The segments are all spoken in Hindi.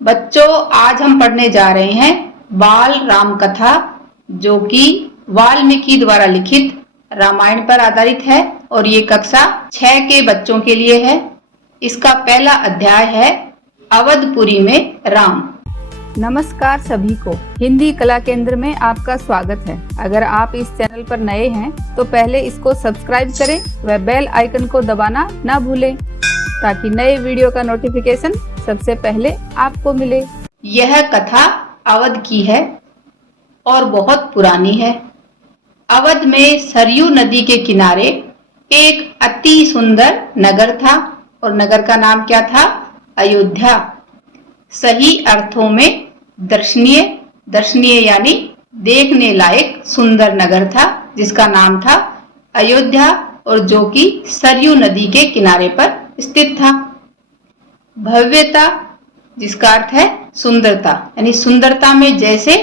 बच्चों, आज हम पढ़ने जा रहे हैं बाल राम कथा, जो कि वाल्मीकि द्वारा लिखित रामायण पर आधारित है और ये कक्षा 6 के बच्चों के लिए है। इसका पहला अध्याय है अवधपुरी में राम। नमस्कार सभी को, हिंदी कला केंद्र में आपका स्वागत है। अगर आप इस चैनल पर नए हैं तो पहले इसको सब्सक्राइब करें व बेल आइकन को दबाना ना भूलें ताकि नए वीडियो का नोटिफिकेशन सबसे पहले आपको मिले। यह कथा अवध की है और बहुत पुरानी है। अवध में सरयू नदी के किनारे एक अति सुंदर नगर था और नगर का नाम क्या था? अयोध्या। सही अर्थों में दर्शनीय यानी देखने लायक सुंदर नगर था, जिसका नाम था अयोध्या और जो कि सरयू नदी के किनारे पर स्थित था। भव्यता, जिसका अर्थ है सुंदरता, यानी सुंदरता में जैसे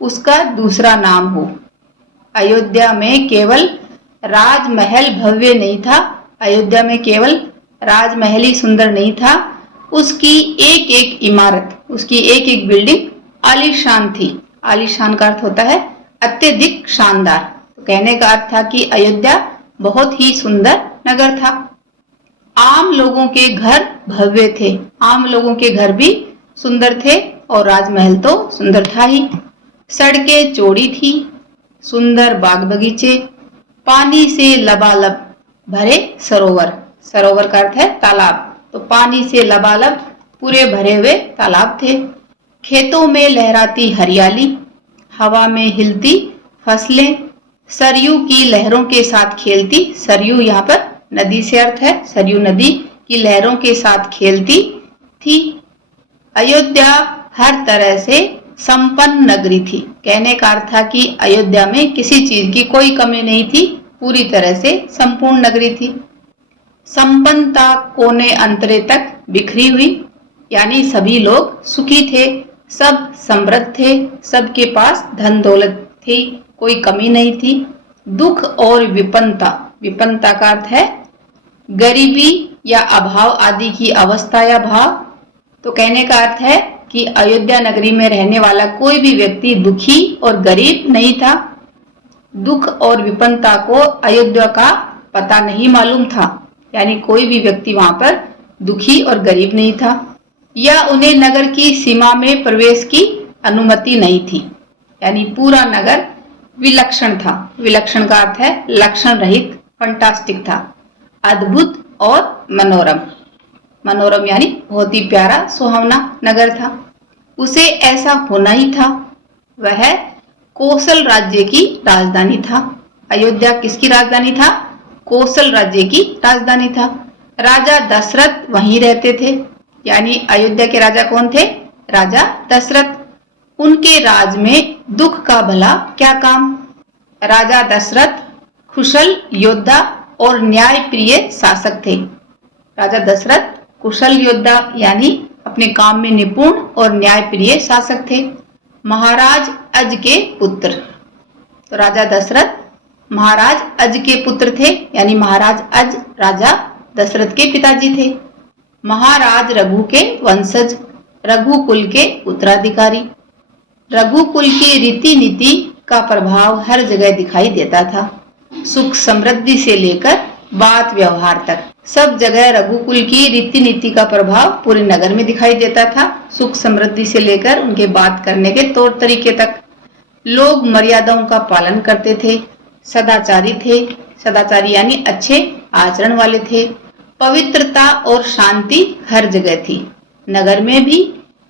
उसका दूसरा नाम हो। अयोध्या में केवल राजमहल भव्य नहीं था, अयोध्या में केवल राजमहल ही सुंदर नहीं था, उसकी एक एक इमारत, उसकी एक एक बिल्डिंग आलीशान थी। आलीशान का अर्थ होता है अत्यधिक शानदार। तो कहने का अर्थ था कि अयोध्या बहुत ही सुंदर नगर था। आम लोगों के घर भव्य थे, आम लोगों के घर भी सुंदर थे और राजमहल तो सुंदर था ही। सड़कें चौड़ी थी, सुंदर बाग बगीचे, पानी से लबालब भरे सरोवर, सरोवर का अर्थ है तालाब, तो पानी से लबालब पूरे भरे हुए तालाब थे। खेतों में लहराती हरियाली, हवा में हिलती फसलें, सरयू की लहरों के साथ खेलती, सरयू यहाँ पर नदी से अर्थ है, सरयू नदी की लहरों के साथ खेलती थी। अयोध्या हर तरह से संपन्न नगरी थी। कहने का अर्थ था कि अयोध्या में किसी चीज की कोई कमी नहीं थी, पूरी तरह से संपूर्ण नगरी थी। संपन्नता कोने अंतरे तक बिखरी हुई, यानी सभी लोग सुखी थे, सब समृद्ध थे, सबके पास धन दौलत थी, कोई कमी नहीं थी। दुख और विपन्नता, विपन्नता का अर्थ है गरीबी या अभाव आदि की अवस्था या भाव। तो कहने का अर्थ है कि अयोध्या नगरी में रहने वाला कोई भी व्यक्ति दुखी और गरीब नहीं था। दुख और विपन्नता को अयोध्या का पता नहीं मालूम था, यानी कोई भी व्यक्ति वहां पर दुखी और गरीब नहीं था, या उन्हें नगर की सीमा में प्रवेश की अनुमति नहीं थी। यानी पूरा नगर विलक्षण था। विलक्षण का अर्थ है लक्षण रहित, फंटास्टिक था, अद्भुत और मनोरम। मनोरम यानी बहुत ही प्यारा सुहावना नगर था। उसे ऐसा होना ही था। वह कौशल राज्य की राजधानी था। अयोध्या किसकी राजधानी था? कौशल राज्य की राजधानी था। राजा दशरथ वहीं रहते थे, यानी अयोध्या के राजा कौन थे? राजा दशरथ। उनके राज में दुख का भला क्या काम? राजा दशरथ कुशल योद्धा और न्याय प्रिय शासक थे। राजा दशरथ कुशल योद्धा यानी अपने काम में निपुण और न्याय प्रिय शासक थे। महाराज अज के पुत्र, तो राजा दशरथ महाराज अज के पुत्र थे, यानी महाराज अज राजा दशरथ के पिताजी थे। महाराज रघु के वंशज, रघुकुल के उत्तराधिकारी। रघुकुल की रीति नीति का प्रभाव हर जगह दिखाई देता था। सुख समृद्धि से लेकर बात व्यवहार तक सब जगह रघुकुल की रीति नीति का प्रभाव पूरे नगर में दिखाई देता था। सुख समृद्धि से लेकर उनके बात करने के तौर तरीके तक। लोग मर्यादाओं का पालन करते थे, सदाचारी थे, सदाचारी यानी अच्छे आचरण वाले थे। पवित्रता और शांति हर जगह थी, नगर में भी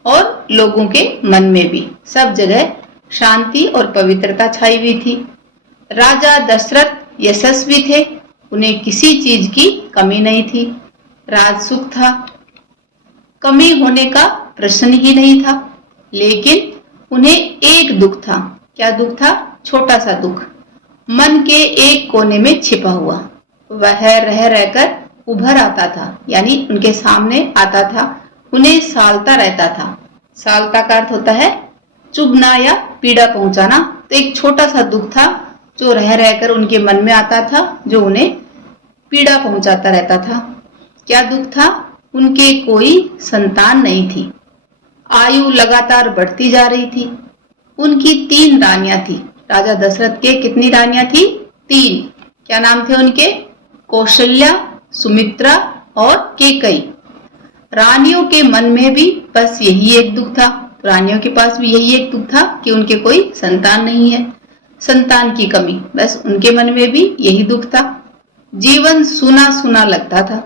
और लोगों के मन में भी, सब जगह शांति और पवित्रता छाई हुई थी। राजा दशरथ यशस्वी थे, उन्हें किसी चीज की कमी नहीं थी। राज सुख था, कमी होने का प्रश्न ही नहीं था। लेकिन उन्हें एक दुख था। क्या दुख था? छोटा सा दुख, मन के एक कोने में छिपा हुआ। वह रह रहकर उभर आता था, यानी उनके सामने आता था, उन्हें सालता रहता था। सालता का अर्थ होता है चुभना या पीड़ा पहुंचाना। तो एक छोटा सा दुख था जो रह रहकर उनके मन में आता था, जो उन्हें पीड़ा पहुंचाता रहता था। क्या दुख था? उनके कोई संतान नहीं थी। आयु लगातार बढ़ती जा रही थी। उनकी 3 रानियां थी। राजा दशरथ के कितनी रानियां थी? 3। क्या नाम थे उनके? कौशल्या, सुमित्रा और कैकेयी। रानियों के मन में भी बस यही एक दुख था, रानियों के पास भी यही एक दुख था कि उनके कोई संतान नहीं है, संतान की कमी, बस उनके मन में भी यही दुख था। जीवन सूना सूना लगता था।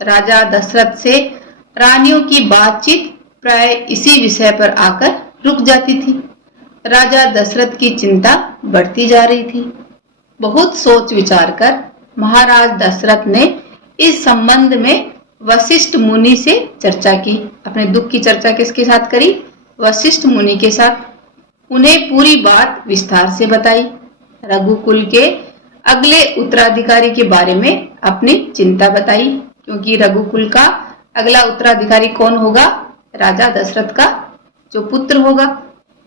राजा दशरथ से रानियों की बातचीत प्राय इसी विषय पर आकर रुक जाती थी। राजा दशरथ की चिंता बढ़ती जा रही थी। बहुत सोच विचार कर महाराज दशरथ ने इस संबंध में वशिष्ठ मुनि से चर्चा की। अपने दुख की चर्चा किसके साथ करी? वशिष्ठ मुनि के साथ। उन्हें पूरी बात विस्तार से बताई। रघुकुल के अगले उत्तराधिकारी के बारे में अपनी चिंता बताई, क्योंकि रघुकुल का अगला उत्तराधिकारी कौन होगा? राजा दशरथ का जो पुत्र होगा,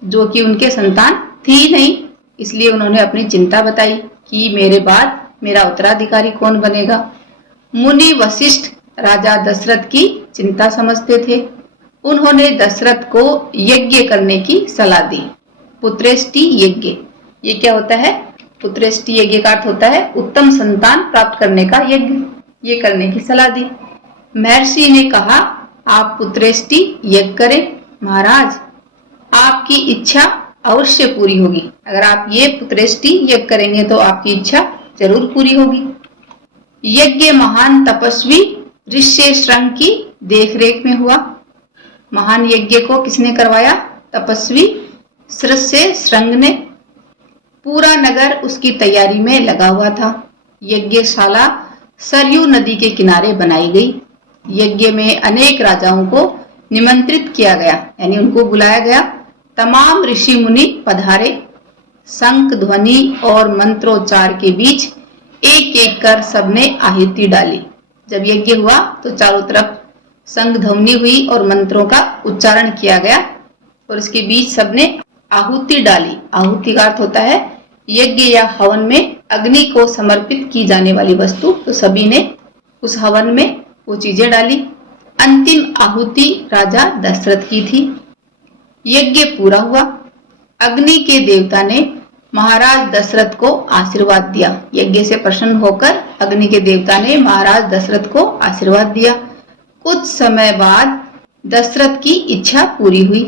जो कि उनके संतान थी नहीं। इसलिए उन्होंने अपनी चिंता बताई कि मेरे बाद मेरा उत्तराधिकारी कौन बनेगा। मुनि वशिष्ठ राजा दशरथ की चिंता समझते थे। उन्होंने दशरथ को यज्ञ करने की सलाह दी। पुत्रेष्टि यज्ञ, ये क्या होता है? पुत्रेष्टि यज्ञ का अर्थ होता है उत्तम संतान प्राप्त करने का यज्ञ। ये करने की सलाह दी। महर्षि ने कहा, आप पुत्रेष्टि यज्ञ करें। महाराज, आपकी इच्छा अवश्य पूरी होगी। अगर आप ये पुत्रेष्टि यज्ञ करेंगे तो आपकी इच्छा जरूर पूरी होगी। यज्ञ महान तपस्वी ऋष्यशृंग की देखरेख में हुआ। महान यज्ञ को किसने करवाया? तपस्वी ऋष्यशृंग ने। पूरा नगर उसकी तैयारी में लगा हुआ था। यज्ञशाला सरयू नदी के किनारे बनाई गई। यज्ञ में अनेक राजाओं को निमंत्रित किया गया, यानी उनको बुलाया गया। तमाम ऋषि मुनि पधारे। शंख ध्वनि और मंत्रोच्चार के बीच एक एक कर सबने आहुति डाली। जब यज्ञ हुआ तो चारों तरफ शंख ध्वनि हुई और मंत्रों का उच्चारण किया गया और इसके बीच सबने आहुति डाली। आहुति का अर्थ होता है यज्ञ या हवन में अग्नि को समर्पित की जाने वाली वस्तु। तो सभी ने उस हवन में वो चीजें डाली। अंतिम आहुति राजा दशरथ की थी। यज्ञ पूरा हुआ। अग्नि के देवता ने महाराज दशरथ को आशीर्वाद दिया। यज्ञ से प्रसन्न होकर अग्नि के देवता ने महाराज दशरथ को आशीर्वाद दिया। कुछ समय बाद दशरथ की इच्छा पूरी हुई।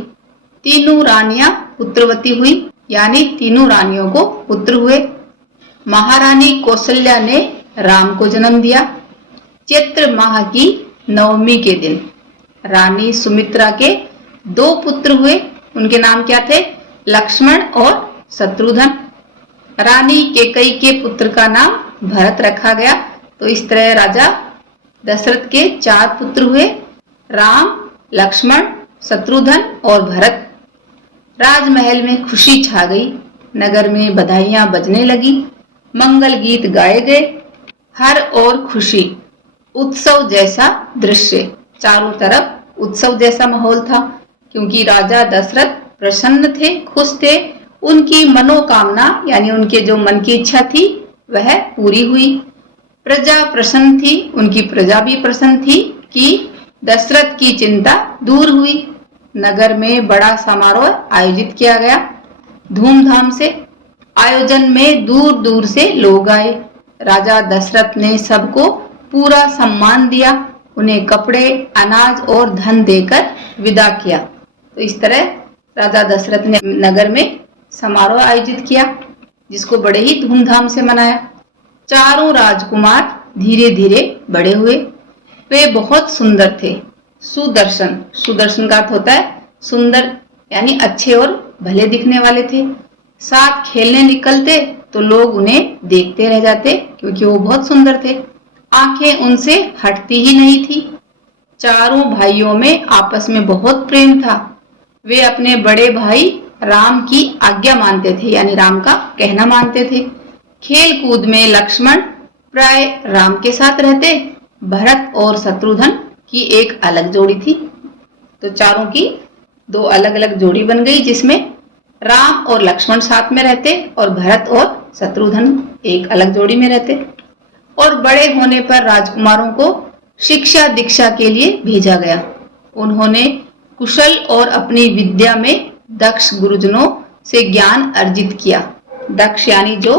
तीनों रानियां पुत्रवती हुई, यानी तीनों रानियों को पुत्र हुए। महारानी कौशल्या ने राम को जन्म दिया। चैत्र माह की नवमी के दिन रानी सुमित्रा के 2 पुत्र हुए। उनके नाम क्या थे? लक्ष्मण और शत्रुघ्न। रानी कैकेयी के पुत्र का नाम भरत रखा गया। तो इस तरह राजा दशरथ के 4 पुत्र हुए, राम, लक्ष्मण, शत्रुघ्न और भरत। राजमहल में खुशी छा गई। नगर में बधाइयां बजने लगी, मंगल गीत गाए गए। हर ओर खुशी, उत्सव जैसा दृश्य। चारों तरफ उत्सव जैसा माहौल था, क्योंकि राजा दशरथ प्रसन्न थे, खुश थे। उनकी मनोकामना यानी उनके जो मन की इच्छा थी वह पूरी हुई। प्रजा प्रसन्न थी, उनकी प्रजा भी प्रसन्न थी कि दशरथ की चिंता दूर हुई। नगर में बड़ा समारोह आयोजित किया गया धूमधाम से। आयोजन में दूर दूर से लोग आए। राजा दशरथ ने सबको पूरा सम्मान दिया, उन्हें कपड़े, अनाज और धन देकर विदा किया। तो इस तरह राजा दशरथ ने नगर में समारोह आयोजित किया, जिसको बड़े ही धूमधाम से मनाया। चारों राजकुमार धीरे धीरे बड़े हुए। वे बहुत सुंदर थे। सुदर्शन, सुदर्शन का अर्थ होता है सुंदर, यानी अच्छे और भले दिखने वाले थे। साथ खेलने निकलते तो लोग उन्हें देखते रह जाते, क्योंकि वो बहुत सुंदर थे। आंखें उनसे हटती ही नहीं थी। चारों भाइयों में आपस में बहुत प्रेम था। वे अपने बड़े भाई राम की आज्ञा मानते थे, यानी राम का कहना मानते थे। खेल कूद में लक्ष्मण प्राय राम के साथ रहते। भरत और शत्रुघ्न की एक अलग जोड़ी थी। तो चारों की 2 अलग अलग जोड़ी बन गई, जिसमें राम और लक्ष्मण साथ में रहते और भरत और शत्रुघ्न एक अलग जोड़ी में रहते। और बड़े होने पर राजकुमारों को शिक्षा दीक्षा के लिए भेजा गया। उन्होंने कुशल और अपनी विद्या में दक्ष गुरुजनों से ज्ञान अर्जित किया। दक्ष यानी जो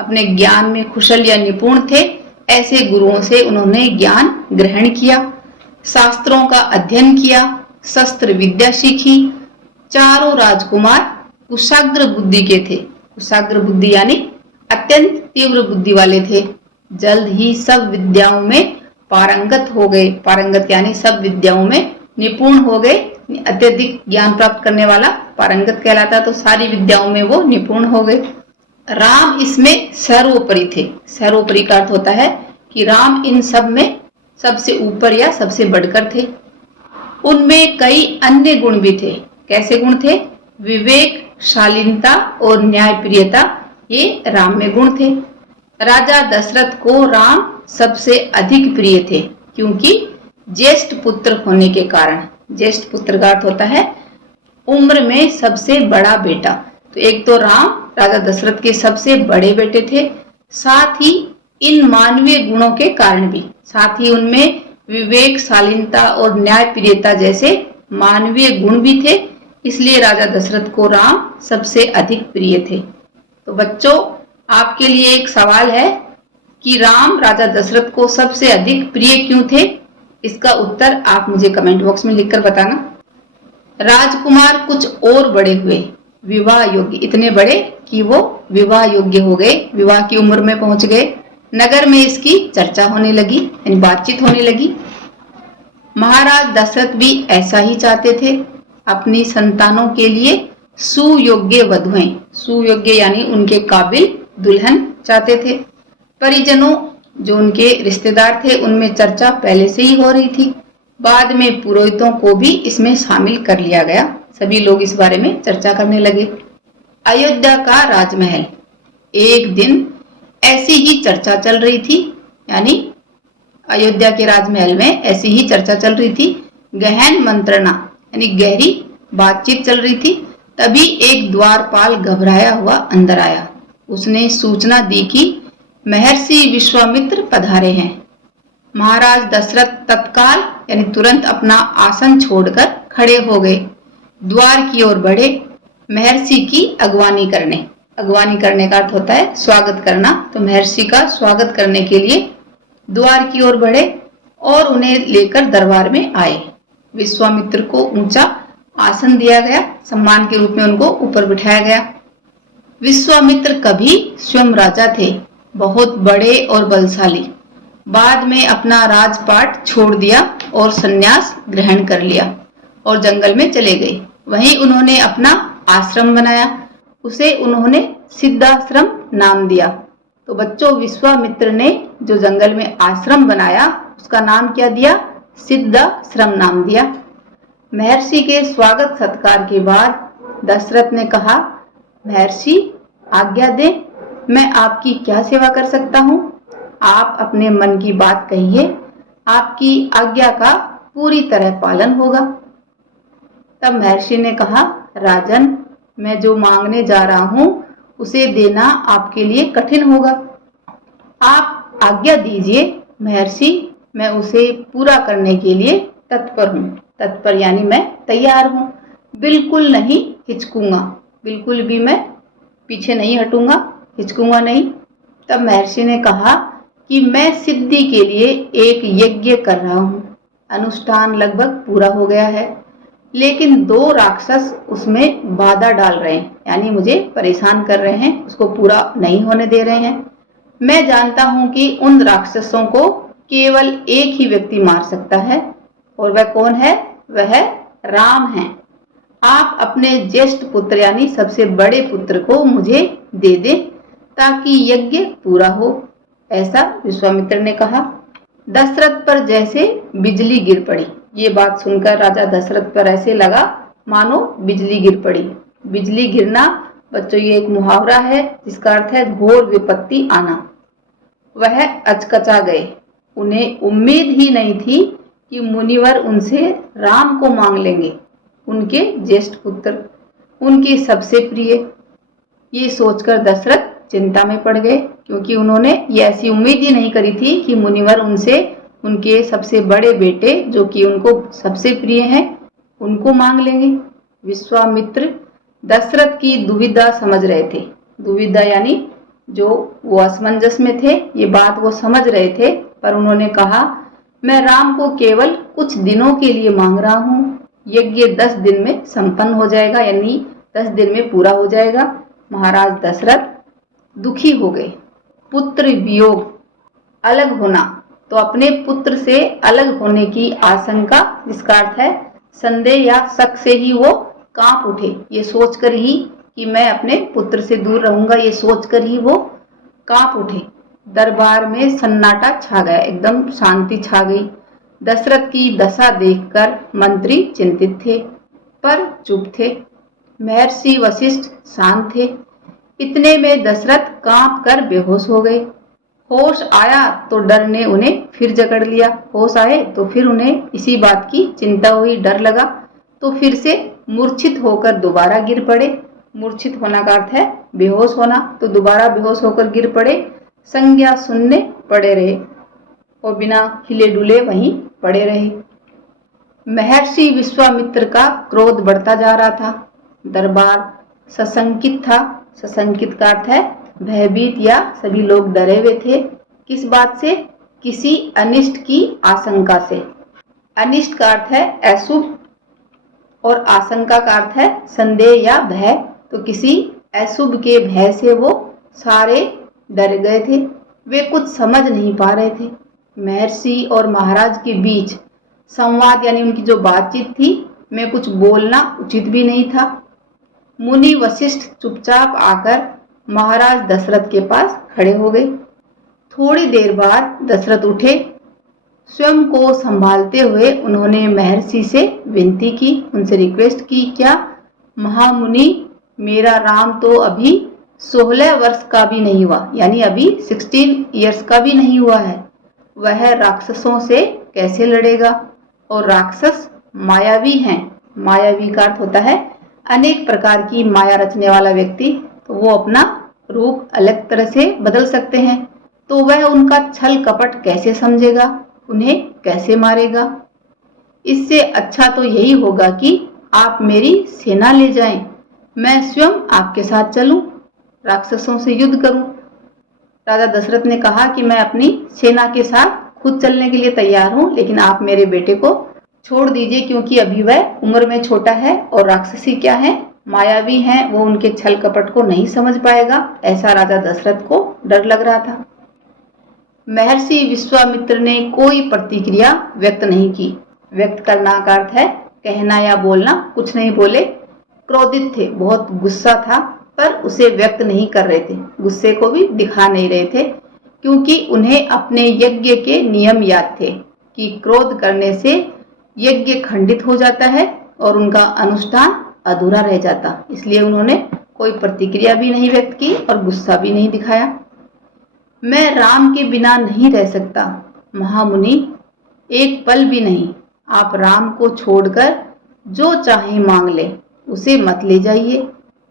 अपने ज्ञान में कुशल या निपुण थे, ऐसे गुरुओं से उन्होंने ज्ञान ग्रहण किया, शास्त्रों का अध्ययन किया, शस्त्र विद्या सीखी। चारों राजकुमार कुशाग्र बुद्धि के थे। कुशाग्र बुद्धि यानी अत्यंत तीव्र बुद्धि वाले थे। जल्द ही सब विद्याओं में पारंगत हो गए। पारंगत यानी सब विद्याओं में निपुण हो गए। अत्यधिक ज्ञान प्राप्त करने वाला पारंगत कहलाता, तो सारी विद्याओं में वो निपुण हो गए। राम इसमें सर्वोपरि थे। सर्वोपरि का अर्थ होता है कि राम इन सब में सबसे ऊपर या सबसे बढ़कर थे। उनमें कई अन्य गुण भी थे। कैसे गुण थे? विवेक, शालीनता और न्यायप्रियता, ये राम में गुण थे। राजा दशरथ को राम सबसे अधिक प्रिय थे, क्योंकि ज्येष्ठ पुत्र होने के कारण। ज्येष्ठ पुत्र का अर्थ होता है उम्र में सबसे बड़ा बेटा। तो एक तो राम राजा दशरथ के सबसे बड़े बेटे थे, साथ ही इन मानवीय गुणों के कारण भी, साथ ही उनमें विवेक, शालीनता और न्यायप्रियता जैसे मानवीय गुण भी थे, इसलिए राजा दशरथ को राम सबसे अधिक प्रिय थे। तो बच्चों, आपके लिए एक सवाल है कि राम राजा दशरथ को सबसे अधिक प्रिय क्यों थे? इसका उत्तर आप मुझे कमेंट बॉक्स में लिखकर बताना। राजकुमार कुछ और बड़े हुए, विवाह योग्य, इतने बड़े कि वो विवाह योग्य हो गए, विवाह की उम्र में पहुंच गए। नगर में इसकी चर्चा होने लगी, यानी बातचीत होने लगी। महाराज दशरथ भी ऐसा ही चाहते थे, अपनी संतानों के लिए सुयोग्य वधुएं, सुयोग्य यानी उनके काबिल दुल्हन चाहते थे। परिजनों, जो उनके रिश्तेदार थे, उनमें चर्चा पहले से ही हो रही थी। बाद में पुरोहितों को भी इसमें शामिल कर लिया गया। सभी लोग इस बारे में चर्चा करने लगे। अयोध्या का राजमहल। एक दिन ऐसी ही चर्चा चल रही थी, यानी अयोध्या के राजमहल में ऐसी ही चर्चा चल रही थी। गहन मंत्रणा यानी गहरी बातचीत चल रही थी। तभी एक द्वारपाल घबराया हुआ अंदर आया। उसने सूचना दी कि महर्षि विश्वामित्र पधारे हैं। महाराज दशरथ तत्काल यानी तुरंत अपना आसन छोड़कर खड़े हो गए, द्वार की ओर बढ़े, महर्षि की अगवानी करने। अगवानी करने का अर्थ होता है स्वागत करना। तो महर्षि का स्वागत करने के लिए द्वार की ओर बढ़े और उन्हें लेकर दरबार में आए। विश्वामित्र को ऊंचा आसन दिया गया, सम्मान के रूप में उनको ऊपर बिठाया गया। विश्वामित्र कभी स्वयं राजा थे, बहुत बड़े और बलशाली। बाद में अपना राजपाट छोड़ दिया और संन्यास ग्रहण कर लिया और जंगल में चले गए। वहीं उन्होंने अपना आश्रम बनाया, उसे उन्होंने सिद्धाश्रम नाम दिया। तो बच्चों, विश्वामित्र ने जो जंगल में आश्रम बनाया, उसका नाम क्या दिया? सिद्धाश्रम नाम दिया। महर्षि के स्वागत सत्कार के बाद दशरथ ने कहा, महर्षि आज्ञा दें, मैं आपकी क्या सेवा कर सकता हूँ? आप अपने मन की बात कहिए, आपकी आज्ञा का पूरी तरह पालन होगा। तब महर्षि ने कहा, राजन, मैं जो मांगने जा रहा हूँ उसे देना आपके लिए कठिन होगा। आप आज्ञा दीजिए महर्षि, मैं उसे पूरा करने के लिए तत्पर हूँ। तत्पर यानी मैं तैयार हूँ, बिल्कुल नहीं हिचकूंगा, बिल्कुल भी मैं पीछे नहीं हटूंगा, हिचकूंगा नहीं। तब महर्षि ने कहा कि मैं सिद्धि के लिए एक यज्ञ कर रहा हूँ। अनुष्ठान लगभग पूरा हो गया है, लेकिन 2 राक्षस उसमें बाधा डाल रहे हैं, यानी मुझे परेशान कर रहे हैं, उसको पूरा नहीं होने दे रहे हैं। मैं जानता हूं कि उन राक्षसों को केवल एक ही व्यक्ति मार सकता है, और वह कौन है? वह राम है। आप अपने ज्येष्ठ पुत्र यानी सबसे बड़े पुत्र को मुझे दे दें ताकि यज्ञ पूरा हो, ऐसा विश्वामित्र ने कहा। दशरथ पर जैसे बिजली गिर पड़ी। ये बात सुनकर राजा दशरथ पर ऐसे लगा मानो बिजली गिर पड़ी। बिजली गिरना बच्चों, ये एक मुहावरा है जिसका अर्थ है घोर विपत्ति आना। वह अचकचा गए। उन्हें उम्मीद ही नहीं थी कि मुनिवर उनसे राम को मांग लेंगे, उनके ज्येष्ठ पुत्र, उनके सबसे प्रिय। ये सोचकर दशरथ चिंता में पड़ गए, क्योंकि उन्होंने ये ऐसी उम्मीद ही नहीं करी थी कि मुनिवर उनसे उनके सबसे बड़े बेटे, जो कि उनको सबसे प्रिय हैं, उनको मांग लेंगे। विश्वामित्र दशरथ की दुविधा समझ रहे थे। दुविधा यानी जो वो असमंजस में थे, ये बात वो समझ रहे थे, पर उन्होंने कहा मैं राम को केवल कुछ दिनों के लिए मांग रहा हूँ। यज्ञ 10 दिन में संपन्न हो जाएगा, यानी 10 दिन में पूरा हो जाएगा। महाराज दशरथ दुखी हो गए। पुत्र वियोग, अलग होना, तो अपने पुत्र से अलग होने की आशंका, जिसका अर्थ है संदेह या शक से ही वो कांप उठे। ये सोचकर ही कि मैं अपने पुत्र से दूर रहूंगा, ये सोचकर ही वो कांप उठे। दरबार में सन्नाटा छा गया, एकदम शांति छा गई। दशरथ की दशा देखकर मंत्री चिंतित थे, पर चुप थे। महर्षि वशिष्ठ शांत थे। इतने में दशरथ कांप कर बेहोश हो गए। होश आया तो डर ने उन्हें फिर जकड़ लिया। होश आए तो फिर उन्हें इसी बात की चिंता हुई, डर लगा, तो फिर से मूर्छित होकर दोबारा गिर पड़े। मूर्छित होना का अर्थ है बेहोश होना, तो दोबारा बेहोश होकर गिर पड़े। संज्ञा सुनने पड़े रहे और बिना हिले डुले वहीं पड़े रहे। महर्षि विश्वामित्र का क्रोध बढ़ता जा रहा था। दरबार सशंकित था। सशंकित का अर्थ है भयभीत या सभी लोग डरे हुए थे। किस बात से? किसी अनिष्ट की आशंका से। अनिष्ट का अर्थ है अशुभ और आशंका का अर्थ है संदेह या भय। तो किसी अशुभ के भय से वो सारे डर गए थे। वे कुछ समझ नहीं पा रहे थे। महर्षि और महाराज के बीच संवाद यानी उनकी जो बातचीत थी में कुछ बोलना उचित भी नहीं था। मुनि वशिष्ठ चुपचाप आकर महाराज दशरथ के पास खड़े हो गए। थोड़ी देर बाद दशरथ उठे। स्वयं को संभालते हुए उन्होंने महर्षि से विनती की, उनसे रिक्वेस्ट की, क्या महामुनि, मेरा राम तो अभी 16 वर्ष का भी नहीं हुआ, यानी अभी 16 इयर्स का भी नहीं हुआ है। वह राक्षसों से कैसे लड़ेगा? और राक्षस मायावी हैं। मायावी का अर्थ होता है अनेक प्रकार की माया रचने वाला व्यक्ति। तो वो अपना रूप अलग तरह से बदल सकते हैं, तो वह उनका छल कपट कैसे समझेगा? उन्हें कैसे मारेगा? इससे अच्छा तो यही होगा कि आप मेरी सेना ले जाएं, मैं स्वयं आपके साथ चलूं, राक्षसों से युद्ध करूं। राजा दशरथ ने कहा कि मैं अपनी सेना के साथ खुद चलने के लिए तैयार हूं, लेकिन आप मेरे बेटे को छोड़ दीजिए, क्योंकि अभी वह उम्र में छोटा है और राक्षसी क्या है, मायावी हैं, वो उनके छल कपट को नहीं समझ पाएगा। ऐसा राजा दशरथ को डर लग रहा था। महर्षि विश्वामित्र ने कोई प्रतिक्रिया व्यक्त नहीं की। व्यक्त करना का अर्थ है कहना या बोलना, कुछ नहीं बोले। क्रोधित थे, बहुत गुस्सा था, पर उसे व्यक्त नहीं कर रहे थे, गुस्से को भी दिखा नहीं रहे थे, क्योंकि उन्हें अपने यज्ञ के नियम याद थे कि क्रोध करने से यज्ञ खंडित हो जाता है और उनका अनुष्ठान अधूरा रह जाता। इसलिए उन्होंने कोई प्रतिक्रिया भी नहीं व्यक्त की और गुस्सा भी नहीं दिखाया। मैं राम के बिना नहीं रह सकता महामुनि, एक पल भी नहीं। आप राम को छोड़कर जो चाहे मांग ले, उसे मत ले जाइए।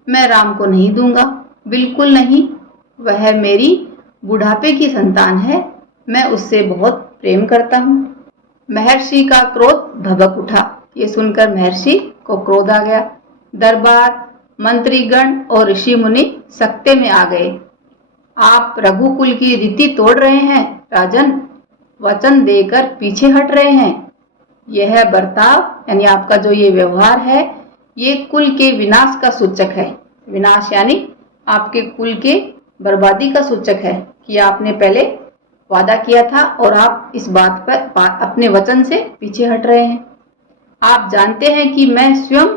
मैं राम को नहीं दूंगा, बिल्कुल नहीं। वह मेरी बुढ़ापे की संतान है, मैं उससे बहुत प्रेम करता हूँ। महर्षि का क्रोध भभक उठा। ये सुनकर महर्षि को क्रोध आ गया। दरबार, मंत्रीगण और ऋषि मुनि सकते में आ गए। आप रघुकुल की रीति तोड़ रहे हैं राजन, वचन देकर पीछे हट रहे हैं। यह बर्ताव यानी आपका जो ये व्यवहार है, ये कुल के विनाश का सूचक है। विनाश यानी आपके कुल के बर्बादी का सूचक है कि आपने पहले वादा किया था और आप इस बात पर अपने वचन से पीछे हट रहे हैं। आप जानते हैं कि मैं स्वयं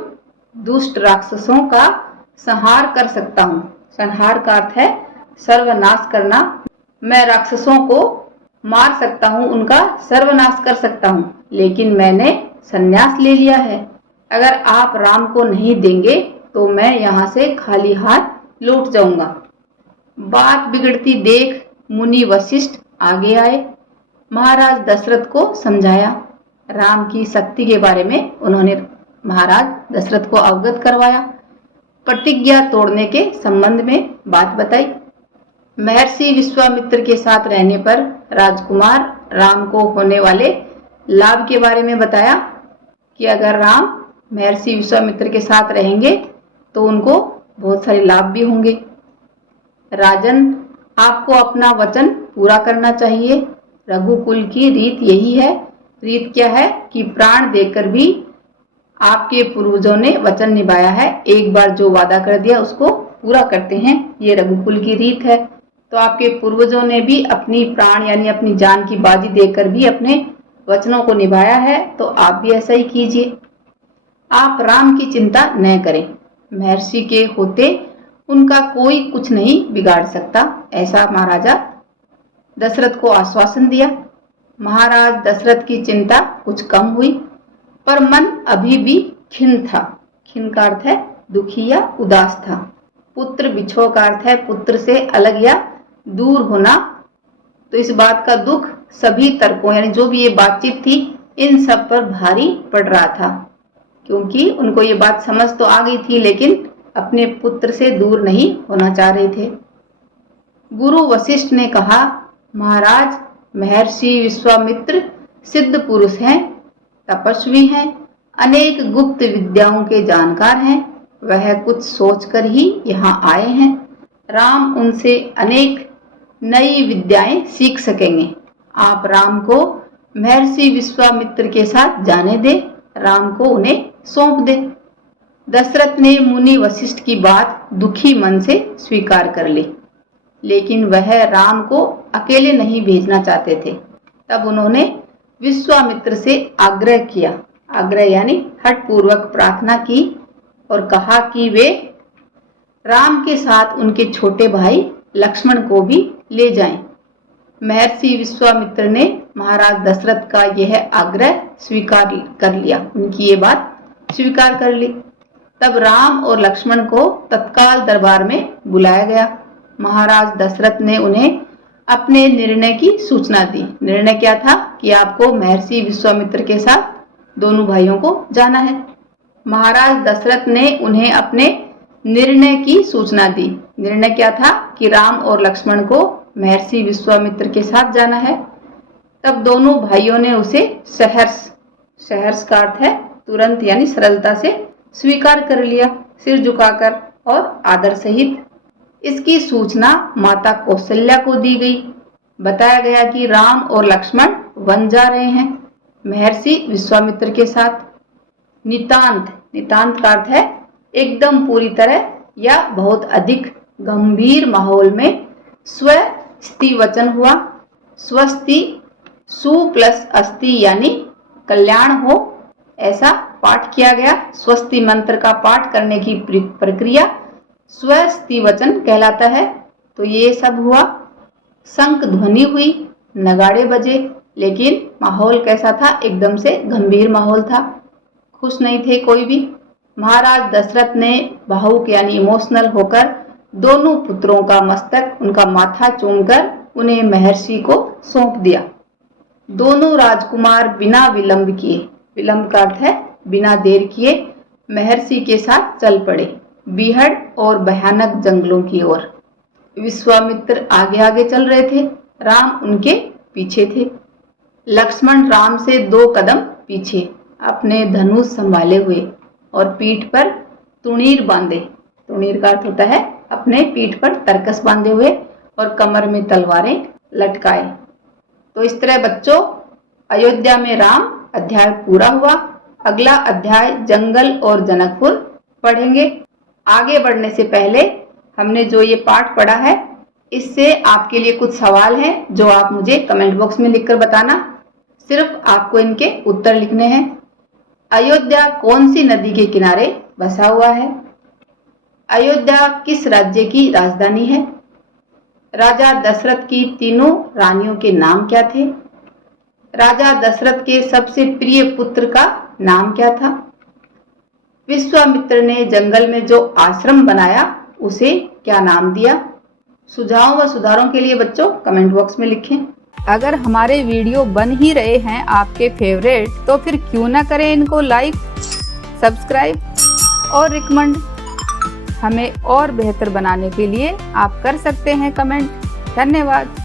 दुष्ट राक्षसों का संहार कर सकता हूँ। संहार का अर्थ है सर्वनाश करना। मैं राक्षसों को मार सकता हूँ, उनका सर्वनाश कर सकता हूँ, लेकिन मैंने संन्यास ले लिया है। अगर आप राम को नहीं देंगे तो मैं यहाँ से खाली हाथ लौट जाऊंगा। बात बिगड़ती देख मुनि वशिष्ठ आगे आए। महाराज दशरथ को समझाया। राम की शक्ति के बारे में उन्होंने महाराज दशरथ को अवगत करवाया। प्रतिज्ञा तोड़ने के संबंध में बात बताई। महर्षि विश्वामित्र के साथ रहने पर राजकुमार राम को होने वाले लाभ के बारे में बताया कि अगर राम महर्षि विश्वामित्र के साथ रहेंगे तो उनको बहुत सारे लाभ भी होंगे। राजन, आपको अपना वचन पूरा करना चाहिए। रघुकुल की रीत यही है। रीत क्या है कि प्राण देकर भी आपके पूर्वजों ने वचन निभाया है। एक बार जो वादा कर दिया उसको पूरा करते हैं, ये रघुकुल की रीत है। तो आपके पूर्वजों ने भी अपनी प्राण यानी अपनी जान की बाजी देकर भी अपने वचनों को निभाया है, तो आप भी ऐसा ही कीजिए। आप राम की चिंता न करें। महर्षि के होते उनका कोई कुछ नहीं बिगाड़ सकता, ऐसा महाराजा दशरथ को आश्वासन दिया। महाराज दशरथ की चिंता कुछ कम हुई, पर मन अभी भी खिन्न था। खिन्न का अर्थ है दुखी या उदास था। पुत्र बिछोह का अर्थ है पुत्र से अलग या दूर होना। तो इस बात का दुख सभी तर्कों यानी जो भी ये बातचीत थी इन सब पर भारी पड़ रहा था, क्योंकि उनको ये बात समझ तो आ गई थी लेकिन अपने पुत्र से दूर नहीं होना चाह रहे थे। गुरु वशिष्ठ ने कहा, महाराज महर्षि विश्वामित्र सिद्ध पुरुष हैं, तपस्वी हैं, अनेक गुप्त विद्याओं के जानकार हैं। वह कुछ सोचकर ही यहाँ आए हैं। राम उनसे अनेक नई विद्याएं सीख सकेंगे। आप राम को महर्षि विश्वामित्र के साथ जाने दे, राम को उन्हें सौंप दे। दशरथ ने मुनि वशिष्ठ की बात दुखी मन से स्वीकार कर ली, लेकिन वह राम को अकेले नहीं भेजना चाहते थे। तब उन्होंने विश्वामित्र से आग्रह किया, आग्रह यानी हठपूर्वक प्रार्थना की और कहा कि वे राम के साथ उनके छोटे भाई लक्ष्मण को भी ले जाएं। महर्षि विश्वामित्र ने महाराज दशरथ का यह आग्रह स्वीकार कर लिया, उनकी ये बात स्वीकार कर ली। तब राम और लक्ष्मण को तत्काल दरबार में बुलाया गया। महाराज दशरथ ने उन्हें अपने निर्णय की सूचना दी। निर्णय क्या था कि आपको महर्षि विश्वामित्र के साथ दोनों भाइयों को जाना है। महाराज दशरथ ने उन्हें अपने निर्णय की सूचना दी। निर्णय क्या था कि राम और लक्ष्मण को महर्षि विश्वामित्र के साथ जाना है। तब दोनों भाइयों ने उसे सहर्ष का अर्थ है तुरंत यानी सरलता से स्वीकार कर लिया, सिर झुकाकर और आदर सहित। इसकी सूचना माता कौशल्या को दी गई। बताया गया कि राम और लक्ष्मण वन जा रहे हैं महर्षि विश्वामित्र के साथ। नितांत का अर्थ है एकदम पूरी तरह या बहुत अधिक गंभीर माहौल में स्वस्ति वचन हुआ। स्वस्ति सु प्लस अस्ति यानी कल्याण हो, ऐसा पाठ किया गया। स्वस्ति मंत्र का पाठ करने की प्रक्रिया स्वस्ति वचन कहलाता है। तो ये सब हुआ, शंख ध्वनि हुई, नगाड़े बजे, लेकिन माहौल कैसा था, एकदम से गंभीर माहौल था, खुश नहीं थे कोई भी। महाराज दशरथ ने भावुक यानी इमोशनल होकर दोनों पुत्रों का मस्तक, उनका माथा चूमकर उन्हें महर्षि को सौंप दिया। दोनों राजकुमार बिना विलंब किए, विलंब का अर्थ है बिना देर किए, महर्षि के साथ चल पड़े बीहड़ और भयानक जंगलों की ओर। विश्वामित्र आगे आगे चल रहे थे, राम उनके पीछे थे। लक्ष्मण राम से 2 कदम पीछे, अपने धनुष संभाले हुए और पीठ पर तुणीर बांधे। तुणीर का अर्थ होता है अपने पीठ पर तरकस बांधे हुए और कमर में तलवारें लटकाए। तो इस तरह बच्चों अयोध्या में राम अध्याय पूरा हुआ। अगला अध्याय जंगल और जनकपुर पढ़ेंगे। आगे बढ़ने से पहले हमने जो ये पाठ पढ़ा है, इससे आपके लिए कुछ सवाल हैं जो आप मुझे कमेंट बॉक्स में लिखकर बताना। सिर्फ आपको इनके उत्तर लिखने हैं। अयोध्या कौन सी नदी के किनारे बसा हुआ है? अयोध्या किस राज्य की राजधानी है? राजा दशरथ की तीनों रानियों के नाम क्या थे? राजा दशरथ के सबसे प्रिय पुत्र का नाम क्या था? विश्वामित्र ने जंगल में जो आश्रम बनाया उसे क्या नाम दिया? सुझावों व सुधारों के लिए बच्चों कमेंट बॉक्स में लिखें। अगर हमारे वीडियो बन ही रहे हैं आपके फेवरेट, तो फिर क्यों ना करें इनको लाइक, सब्सक्राइब और रिकमेंड। हमें और बेहतर बनाने के लिए आप कर सकते हैं कमेंट। धन्यवाद।